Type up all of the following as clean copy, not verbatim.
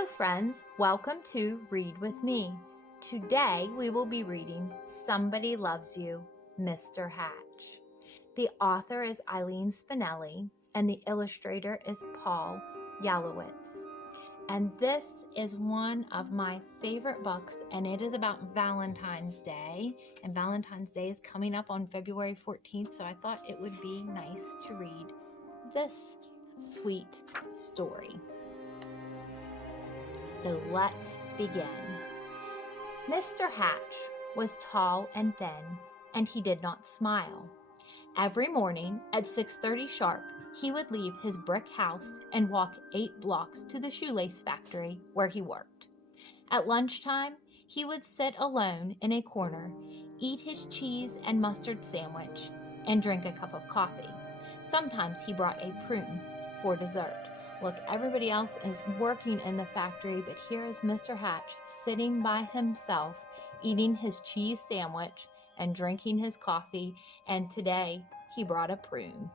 Hello friends, welcome to Read With Me. Today we will be reading Somebody Loves You, Mr. Hatch. The author is Eileen Spinelli and the illustrator is Paul Yalowitz. And this is one of my favorite books, and it is about Valentine's Day. And Valentine's Day is coming up on February 14th, so I thought it would be nice to read this sweet story. So let's begin. Mr. Hatch was tall and thin, and he did not smile. Every morning at 6:30 sharp, he would leave his brick house and walk 8 blocks to the shoelace factory where he worked. At lunchtime, he would sit alone in a corner, eat his cheese and mustard sandwich, and drink a cup of coffee. Sometimes he brought a prune for dessert. Look, everybody else is working in the factory, but here is Mr. Hatch sitting by himself, eating his cheese sandwich and drinking his coffee, and today he brought a prune.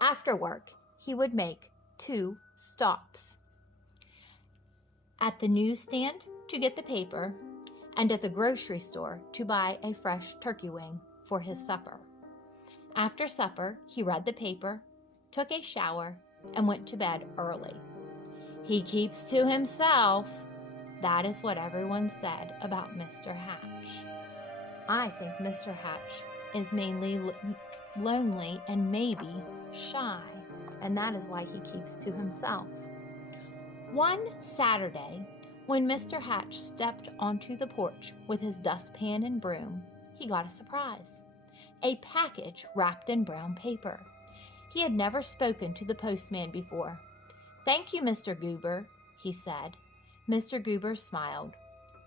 After work, he would make 2 stops. At the newsstand to get the paper, and at the grocery store to buy a fresh turkey wing for his supper. After supper, he read the paper, took a shower, and went to bed early. He keeps to himself. That is what everyone said about Mr. Hatch. I think Mr. Hatch is mainly lonely and maybe shy, and that is why he keeps to himself. One Saturday, when Mr. Hatch stepped onto the porch with his dustpan and broom, he got a surprise. A package wrapped in brown paper. He had never spoken to the postman before. "Thank you, Mr. Goober," he said. Mr. Goober smiled.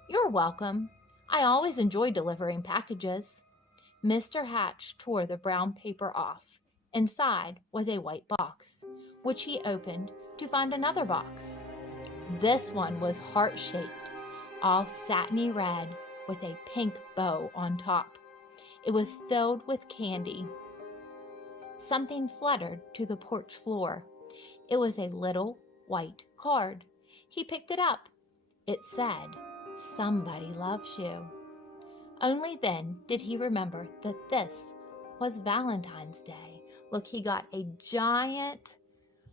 "You're welcome. I always enjoy delivering packages." Mr. Hatch tore the brown paper off. Inside was a white box, which he opened to find another box. This one was heart-shaped, all satiny red with a pink bow on top. It was filled with candy. Something fluttered to the porch floor. It was a little white card. He picked it up. It said, "Somebody loves you." Only then did he remember that this was Valentine's Day. Look, he got a giant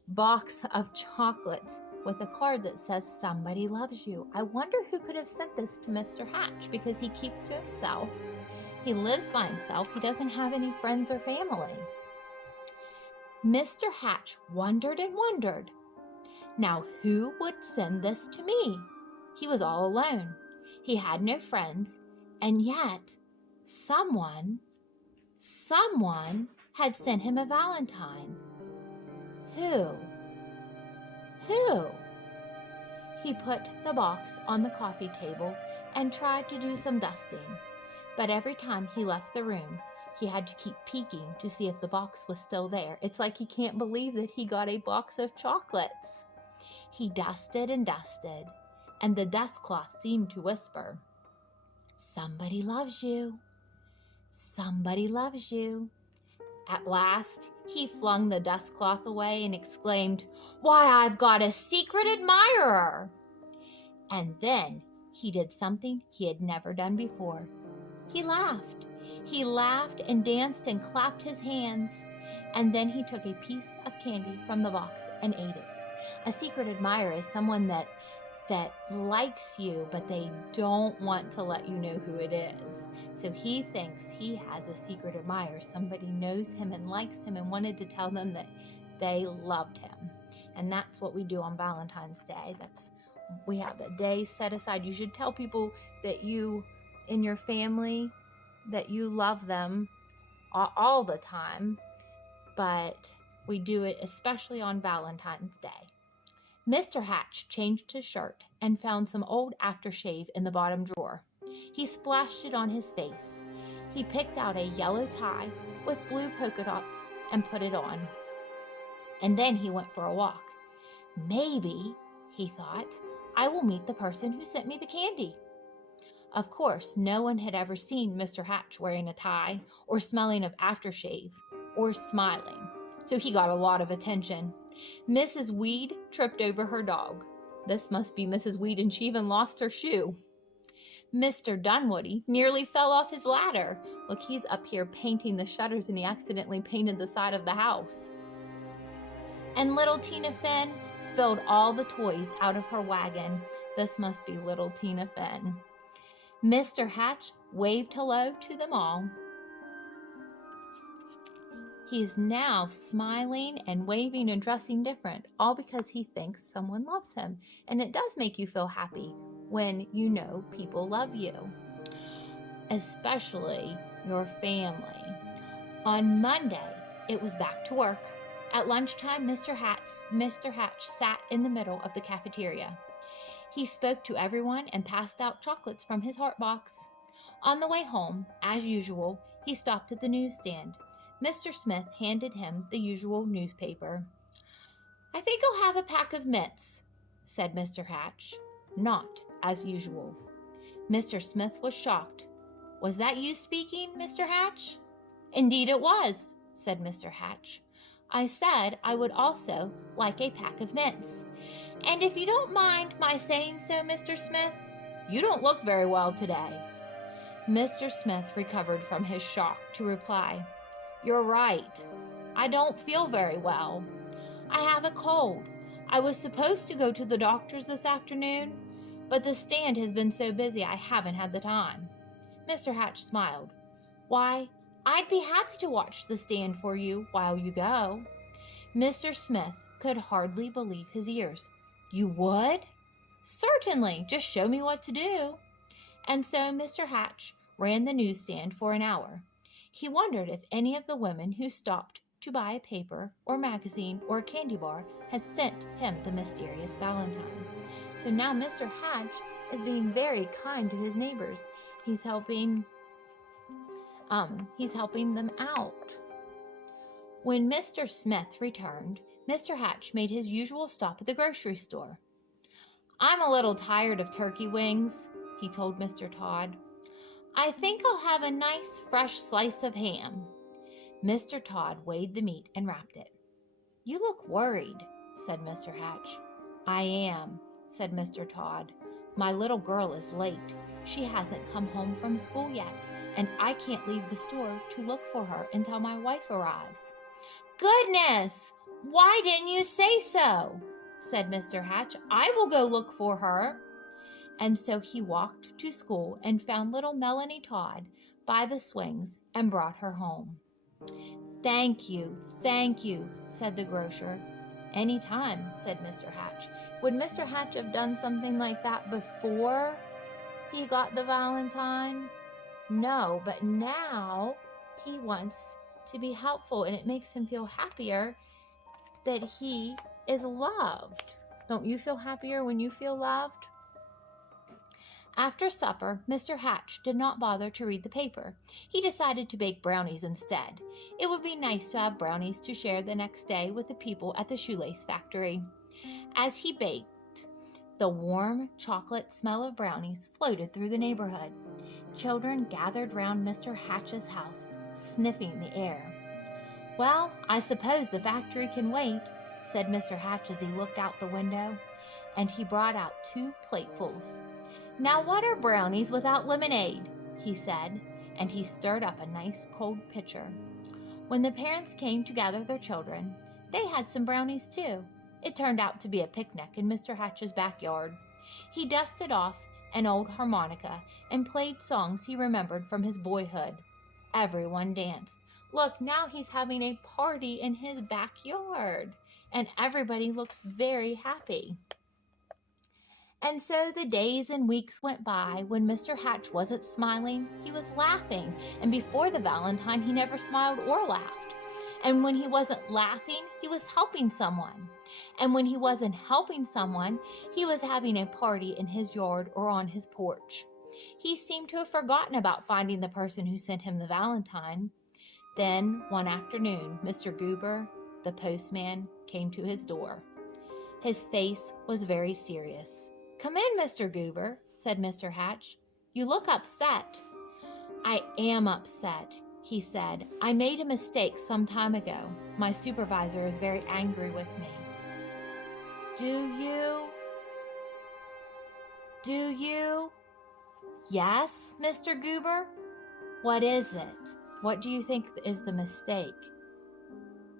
box of chocolates with a card that says, "Somebody loves you." I wonder who could have sent this to Mr. Hatch, because he keeps to himself. He lives by himself. He doesn't have any friends or family. Mr. Hatch wondered and wondered. Now, who would send this to me? He was all alone. He had no friends, and yet someone had sent him a Valentine. Who? He put the box on the coffee table and tried to do some dusting. But every time he left the room, he had to keep peeking to see if the box was still there. It's like he can't believe that he got a box of chocolates. He dusted and dusted, and the dust cloth seemed to whisper, "Somebody loves you. Somebody loves you." At last, he flung the dust cloth away and exclaimed, "Why, I've got a secret admirer!" And then he did something he had never done before. He laughed. He laughed and danced and clapped his hands. And then he took a piece of candy from the box and ate it. A secret admirer is someone that likes you, but they don't want to let you know who it is. So he thinks he has a secret admirer. Somebody knows him and likes him and wanted to tell them that they loved him. And that's what we do on Valentine's Day. We have a day set aside. You should tell people that you, in your family, that you love them all the time, but we do it especially on Valentine's Day. Mr. Hatch changed his shirt and found some old aftershave in the bottom drawer. He splashed it on his face. He picked out a yellow tie with blue polka dots and put it on. And then he went for a walk. Maybe, he thought, I will meet the person who sent me the candy. Of course, no one had ever seen Mr. Hatch wearing a tie or smelling of aftershave or smiling, so he got a lot of attention. Mrs. Weed tripped over her dog. This must be Mrs. Weed, and she even lost her shoe. Mr. Dunwoody nearly fell off his ladder. Look, he's up here painting the shutters, and he accidentally painted the side of the house. And little Tina Finn spilled all the toys out of her wagon. This must be little Tina Finn. Mr. Hatch waved hello to them all. He's now smiling and waving and dressing different, all because he thinks someone loves him. And it does make you feel happy when you know people love you, especially your family. On Monday, it was back to work. At lunchtime, Mr. Hatch sat in the middle of the cafeteria. He spoke to everyone and passed out chocolates from his heart box. On the way home, as usual, he stopped at the newsstand. Mr. Smith handed him the usual newspaper. "I think I'll have a pack of mints," said Mr. Hatch. Not as usual. Mr. Smith was shocked. "Was that you speaking, Mr. Hatch?" "Indeed it was," said Mr. Hatch. "I said I would also like a pack of mints. And if you don't mind my saying so, Mr. Smith, you don't look very well today." Mr. Smith recovered from his shock to reply, "You're right. I don't feel very well. I have a cold. I was supposed to go to the doctor's this afternoon, but the stand has been so busy I haven't had the time." Mr. Hatch smiled. "Why, I'd be happy to watch the stand for you while you go." Mr. Smith could hardly believe his ears. "You would?" "Certainly. Just show me what to do." And so Mr. Hatch ran the newsstand for an hour. He wondered if any of the women who stopped to buy a paper or magazine or a candy bar had sent him the mysterious Valentine. So now Mr. Hatch is being very kind to his neighbors. He's helping them out. When Mr. Smith returned, Mr. Hatch made his usual stop at the grocery store. "I'm a little tired of turkey wings," he told Mr. Todd. "I think I'll have a nice fresh slice of ham." Mr. Todd weighed the meat and wrapped it. "You look worried," said Mr. Hatch. "I am," said Mr. Todd. "My little girl is late. She hasn't come home from school yet, and I can't leave the store to look for her until my wife arrives." "Goodness! Why didn't you say so?" said Mr. Hatch. "I will go look for her." And so he walked to school and found little Melanie Todd by the swings and brought her home. Thank you," said the grocer. "Any time," said Mr. Hatch. Would Mr. Hatch have done something like that before he got the Valentine? No, but now he wants to be helpful, and it makes him feel happier that he is loved. Don't you feel happier when you feel loved? After supper, Mr. Hatch did not bother to read the paper. He decided to bake brownies instead. It would be nice to have brownies to share the next day with the people at the shoelace factory. As he baked, the warm chocolate smell of brownies floated through the neighborhood. Children gathered round Mr. Hatch's house, sniffing the air. "Well, I suppose the factory can wait," said Mr. Hatch as he looked out the window, and he brought out 2 platefuls. "Now what are brownies without lemonade?" he said, and he stirred up a nice cold pitcher. When the parents came to gather their children, they had some brownies too. It turned out to be a picnic in Mr. Hatch's backyard. He dusted off an old harmonica and played songs he remembered from his boyhood. Everyone danced. Look, now he's having a party in his backyard, and everybody looks very happy. And so the days and weeks went by. When Mr. Hatch wasn't smiling, he was laughing, and before the Valentine, he never smiled or laughed. And when he wasn't laughing, he was helping someone. And when he wasn't helping someone, he was having a party in his yard or on his porch. He seemed to have forgotten about finding the person who sent him the Valentine. Then, one afternoon, Mr. Goober, the postman, came to his door. His face was very serious. "Come in, Mr. Goober," said Mr. Hatch. "You look upset." "I am upset," he said. "I made a mistake some time ago. My supervisor is very angry with me." Do you? Yes, Mr. Goober? What is it? What do you think is the mistake?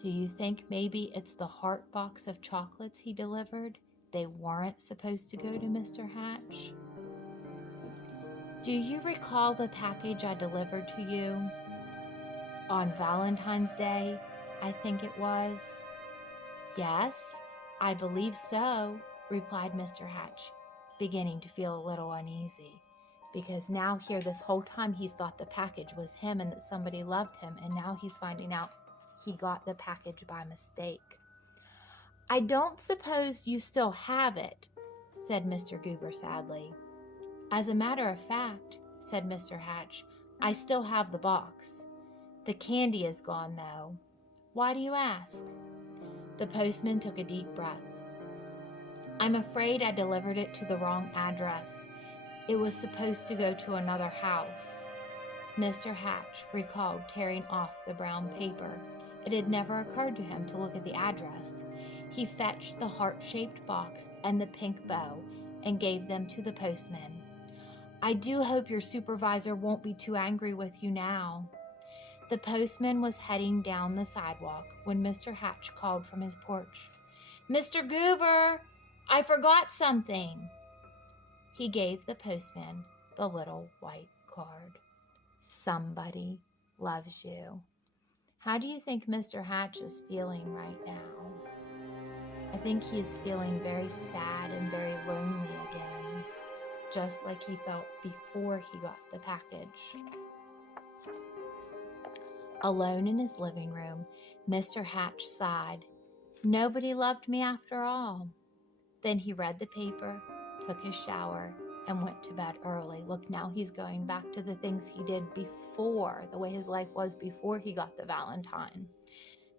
Do you think maybe it's the heart box of chocolates he delivered? They weren't supposed to go to Mr. Hatch? Do you recall the package I delivered to you on Valentine's Day, I think it was? Yes, I believe so, replied Mr. Hatch, beginning to feel a little uneasy, because now here this whole time he's thought the package was him and that somebody loved him, and now he's finding out he got the package by mistake. I don't suppose you still have it, said Mr. Goober sadly. As a matter of fact, said Mr. Hatch, I still have the box. The candy is gone, though. Why do you ask? The postman took a deep breath. I'm afraid I delivered it to the wrong address. It was supposed to go to another house. Mr. Hatch recalled tearing off the brown paper. It had never occurred to him to look at the address. He fetched the heart-shaped box and the pink bow and gave them to the postman. I do hope your supervisor won't be too angry with you now. The postman was heading down the sidewalk when Mr. Hatch called from his porch. Mr. Goober, I forgot something. He gave the postman the little white card. Somebody loves you. How do you think Mr. Hatch is feeling right now? I think he is feeling very sad and very lonely again, just like he felt before he got the package. Alone in his living room, Mr. Hatch sighed. Nobody loved me after all. Then he read the paper, took his shower, and went to bed early. Look, now he's going back to the things he did before, the way his life was before he got the Valentine.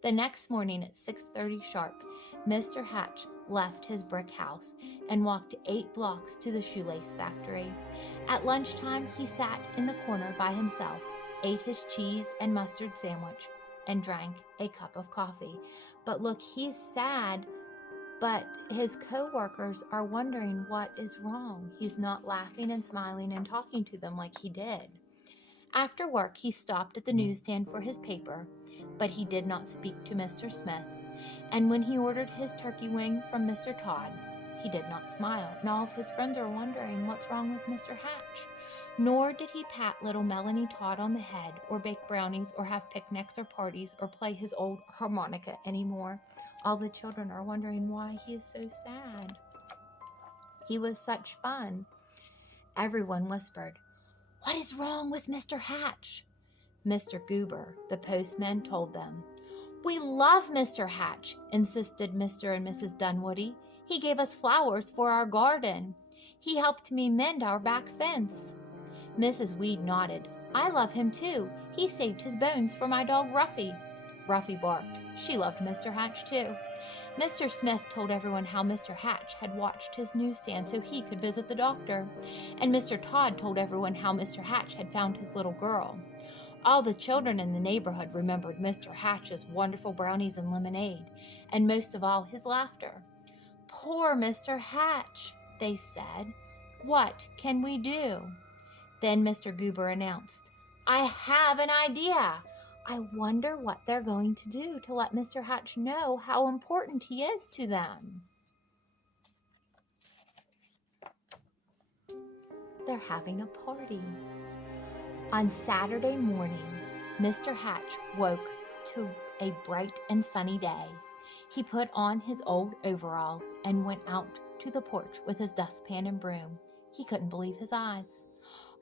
The next morning at 6:30 sharp, Mr. Hatch left his brick house and walked 8 blocks to the shoelace factory. At lunchtime, he sat in the corner by himself, ate his cheese and mustard sandwich, and drank a cup of coffee. But look, he's sad, but his co-workers are wondering what is wrong. He's not laughing and smiling and talking to them like he did. After work, he stopped at the newsstand for his paper, but he did not speak to Mr. Smith. And when he ordered his turkey wing from Mr. Todd, he did not smile. And all of his friends are wondering what's wrong with Mr. Hatch. Nor did he pat little Melanie Todd on the head, or bake brownies, or have picnics or parties, or play his old harmonica anymore. All the children are wondering why he is so sad. He was such fun. Everyone whispered, "What is wrong with Mr. Hatch?" Mr. Goober, the postman, told them. "We love Mr. Hatch," insisted Mr. and Mrs. Dunwoody. "He gave us flowers for our garden. He helped me mend our back fence." Mrs. Weed nodded. "I love him too. He saved his bones for my dog Ruffy." Ruffy barked. She loved Mr. Hatch too. Mr. Smith told everyone how Mr. Hatch had watched his newsstand so he could visit the doctor. And Mr. Todd told everyone how Mr. Hatch had found his little girl. All the children in the neighborhood remembered Mr. Hatch's wonderful brownies and lemonade, and most of all his laughter. "Poor Mr. Hatch," they said. "What can we do?" Then Mr. Goober announced, "I have an idea. I wonder what they're going to do to let Mr. Hatch know how important he is to them." They're having a party. On Saturday morning, Mr. Hatch woke to a bright and sunny day. He put on his old overalls and went out to the porch with his dustpan and broom. He couldn't believe his eyes.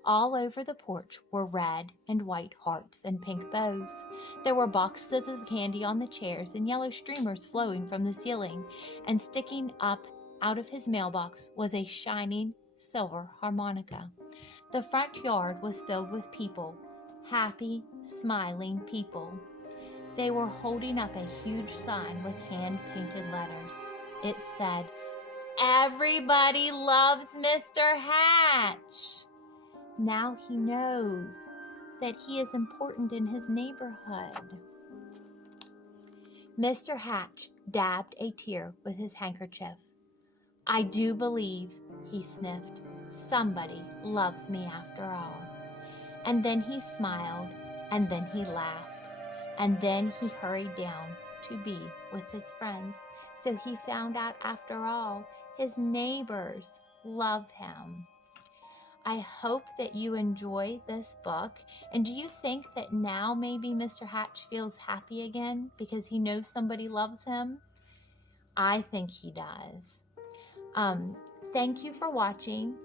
All over the porch were red and white hearts and pink bows. There were boxes of candy on the chairs and yellow streamers flowing from the ceiling, and sticking up out of his mailbox was a shining silver harmonica. The front yard was filled with people, happy, smiling people. They were holding up a huge sign with hand-painted letters. It said, "Everybody loves Mr. Hatch." Now he knows that he is important in his neighborhood. Mr. Hatch dabbed a tear with his handkerchief. I do believe, he sniffed, somebody loves me after all. And then he smiled, and then he laughed, and then he hurried down to be with his friends. So he found out after all, his neighbors love him. I hope that you enjoy this book. And do you think that now maybe Mr. Hatch feels happy again because he knows somebody loves him? I think he does. Thank you for watching.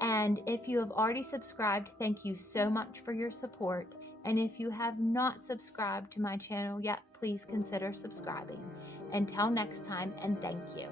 And if you have already subscribed, thank you so much for your support. And if you have not subscribed to my channel yet, please consider subscribing. Until next time, and thank you.